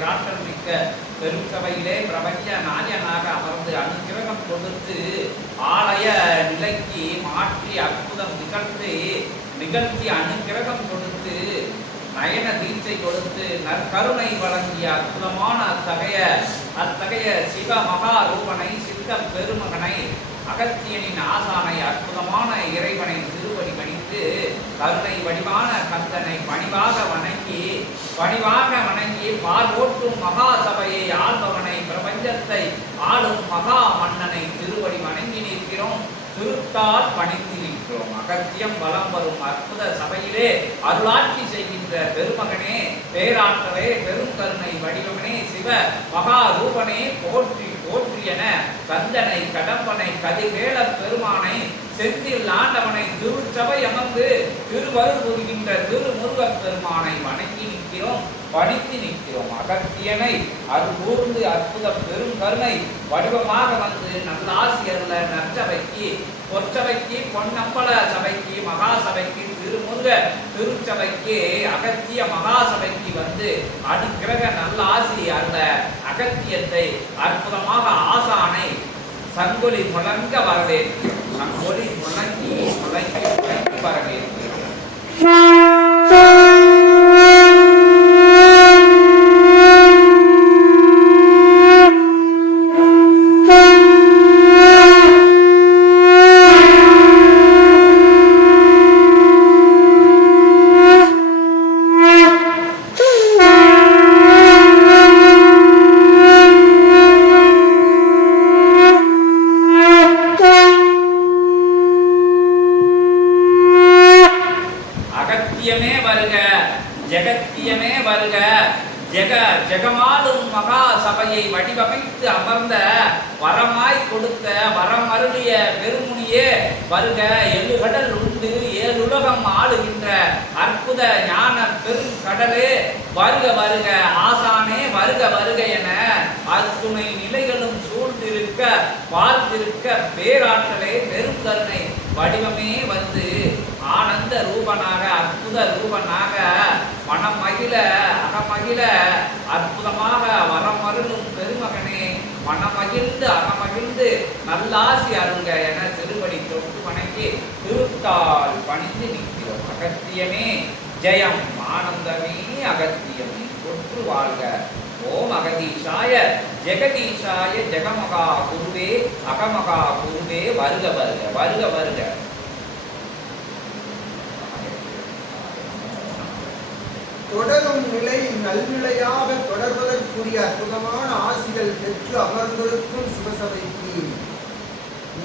பேராற்றல் மிக்க பெருச்சபையிலே பிரபஞ்ச நாயனாக அமர்ந்து அனுகிரகம் கொடுத்து ஆலய நிலைக்கு மாற்றி அற்புதம் நிகழ்த்தி நிகழ்த்தி அனுகிரகம் கொடுத்து நயன தீட்சை கொடுத்து நற்கருணை வழங்கிய அற்புதமான அத்தகைய அத்தகைய சிவ மகாரூபனை சித்த பெருமகனை அகத்தியனின் ஆசானை அற்புதமான இறைவனை திருவடி பணிந்து கருணை வடிவான கந்தனை பணிவாக வணங்கி பணிவாக வணங்கி பால் ஓட்டும் மகா சபையை ஆள்பவனை பிரபஞ்சத்தை ஆளும் மகா மன்னனை திருவடி வணங்கி நிற்கிறோம். திருத்தால் பணிந்து நிற்கிறோம். அகத்தியம் வலம் வரும் அற்புத சபையிலே அருளாட்சி செய்கின்ற பெருமகனே பேராற்றலே பெருங்கருணை வடிவமனே சிவ மகா ரூபனே போற்றி போற்றி என கந்தனை கடம்பனை கதிவேள பெருமானை செந்தில் ஆண்டவனை திருச்சபை அமர்ந்து திருவருள் புரிகின்ற திருமுருகப் பெருமானை வணங்கி நிற்கிறோம். பணித்து நிற்கிறோம். அகத்தியனை அது கூர்ந்து அற்புத பெருங்கருணை வடிவமாக வந்து நல்ல ஆசிரியர்ல நற்சபைக்கு பொற்சபைக்கு பொன்னம்பல சபைக்கு மகாசபைக்கு திருமுருக திருச்சபைக்கு அகத்திய மகாசபைக்கு வந்து அனுக்கிரக நல்ல ஆசிரியர்ல அகத்தியத்தை அற்புதமாக ஆசானை சங்கொலி முழங்க வரவேற்கிறோம். சங்கொலி முழங்கி முழங்கி முழங்கி வரவேற்கிறோம். அகத்தியமே வருக ஜெகத்தியமே வருக. ஜெக ஜெகமாலும் மகா சபையை வடிவமைத்து அமர்ந்த வரமாய் கொடுத்த வரம் அருளிய பெருமுனியே வருக. எழுகடல் உண்டு ஏழுலகம் ஆளுகின்ற அற்புத ஞான பெருங்கடலே வருக வருக. ஆசானே வருக வருக என அத்துணை நிலைகளும் சூழ்ந்திருக்க பார்த்திருக்க பேராற்றலே பெருங்கருணை வடிவமே வந்து ஆனந்த ரூபனாக அற்புத ரூபனாக மனமகிழ அகமகிழ அற்புதமாக வரமருளும் பெருமகனே மனமகிழ்ந்து அகமகிழ்ந்து நல்லாசி அருங்க என திருவடி தொட்டு வணங்கி திருத்தால் பணிந்து நிற்கிறோம் அகத்தியமே ஜெயம் ஆனந்தமே அகத்தியமே தொற்று வாழ்க. ஓம் அகதீஷாய ஜெகதீஷாய ஜெகமகா குருவே அகமகா குருவே வருக வருக வருக வருக. தொடரும் நிலை நல்நிலையாக தொடர்வதற்குரிய அற்புதமான ஆசிகள் பெற்று அமர்ந்திருக்கும் சிவசபைக்கு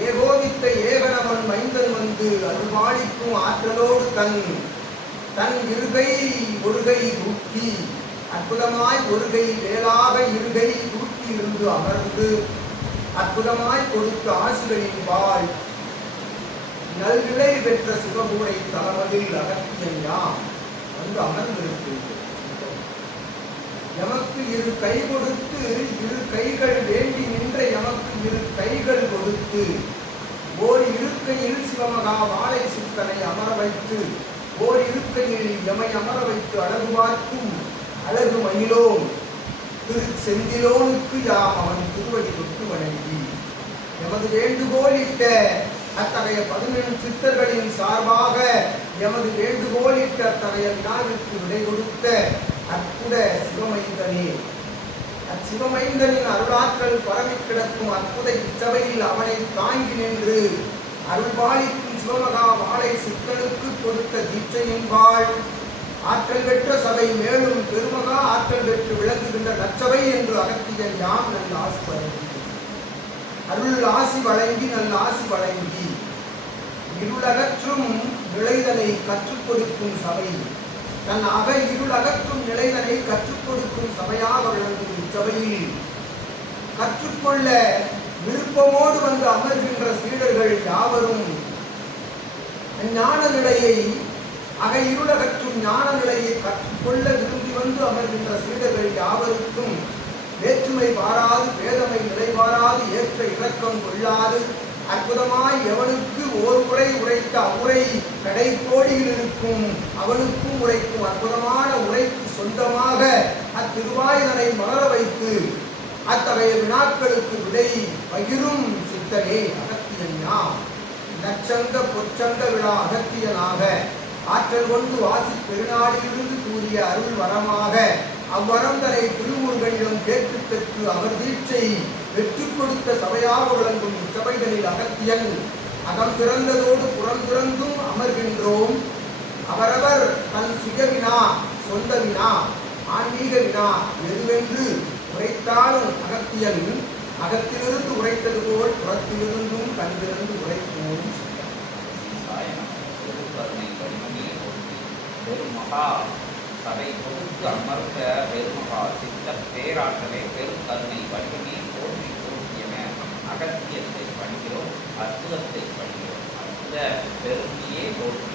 ஏகோபித்த ஏகனவன் மைந்தன் வந்து அருள்பாலிக்கும் ஆற்றலோடு தன் தன் இருகை ஒருகை தூக்கி அற்புதமாய் ஒருகை வேளாக இருகை தூக்கி இருந்து அமர்ந்து அற்புதமாய் கொடுத்த ஆசிகளின் வாழ். நல்நிலை பெற்ற சிவபூரை தலைமையில் அகத்தியன் யாம்? வந்து அமர்ந்திருக்கின்றது எமக்கு இரு கை கொடுத்து இரு கைகள் வேண்டி நின்ற எமக்கு இரு கைகள் கொடுத்து ஓர் இருக்கையில் சிவமகா வாழை சித்தனை அமர வைத்து ஓர் இருக்கையில் எமை அமர வைத்து அழகு பார்க்கும் அழகு மயிலோம் திரு செந்திலோனுக்கு யாம் அவன் திருவடி தொட்டு வணங்கி. எமது வேண்டுகோளிட்ட அத்தகைய பதினெண் சித்தர்களின் சார்பாக எமது வேண்டுகோளிட்ட அத்தகைய நாவிற்கு விடை கொடுத்த அற்புத சிவமைந்தனே? அச்சிவமைந்தனின் அருளாற்றல் பரவி கிடக்கும் அற்புத இச்சபையில் அவனை தாங்கி நின்று அருள்பாலிக்கும் சிவமகா வாழை சித்தனுக்கு கொடுத்த தீட்சையின் வாழ் ஆற்றல் பெற்ற சபை மேலும் பெருமகா ஆற்றல் பெற்று விளங்குகின்ற நச்சபை என்று அகத்தியன் யாம் நல்ல ஆசி வழங்கி. அருள் ஆசி வழங்கி நல்ல ஆசி வழங்கி. இருளகற்றும் நிலைதனை கற்றுக் கொடுக்கும் சபை. தன் அக இருளகற்றும் நிலைதனை கற்றுக் கொடுக்கும் சபையாக விளங்கும் இச்சபையில். கற்றுக்கொள்ள விருப்பமோடு வந்து அமர்கின்ற சீடர்கள் யாவரும் ஞான நிலையை அக இருளகற்றும் ஞான நிலையை கற்றுக்கொள்ள விரும்பி வந்து அமர்கின்ற சீடர்கள் யாவருக்கும் வேற்றுமை பாராது பேதமை நிலைபாராது ஏற்ற இறக்கம் கொள்ளாது அற்புதமாய் எவனுக்கு ஓர் முறை உரைத்த கடை கோடியில் இருக்கும் அவனுக்கும் உரைக்கும் அற்புதமான உரைக்கு சொந்தமாக அத்திருவாயுதனை மலர வைத்து அத்தகைய வினாக்களுக்கு விடை பகிரும் சித்தனே அகத்தியன் யாம் நச்சந்த பொற்சந்த விழா அகத்தியனாக ஆற்றல் கொண்டு வாசி பெருநாளிலிருந்து கூறிய அருள் வரமாக அவ்வரம் தனை திருமுருகனிடம் கேட்டு பெற்று அவர் தீட்சை வெற்றி கொடுத்த சபையாக விளங்கும் சபைகளில் அகத்தியன் அகம் திறந்ததோடு புறம் பிறந்தும் அமர்கின்றோம். அவரவர் தன் சுயவினா சொந்த வினா ஆன்மீக வினா எதுவென்று உரைத்தாலும் அகத்தியன் அகத்திலிருந்து உரைத்தது போல் புறத்திலிருந்தும் கண்டிருந்து உரைப்போம். பெருமகா சபை கொடுத்து அமர்ந்த பெருமகா சித்த பேராற்றலே பெருங்கருணை வடிவமே போற்றி போற்றியன அகத்தியத்தை படிக்கிறோம் அற்புதத்தை படிக்கிறோம் அற்புத பெருமையே போற்றி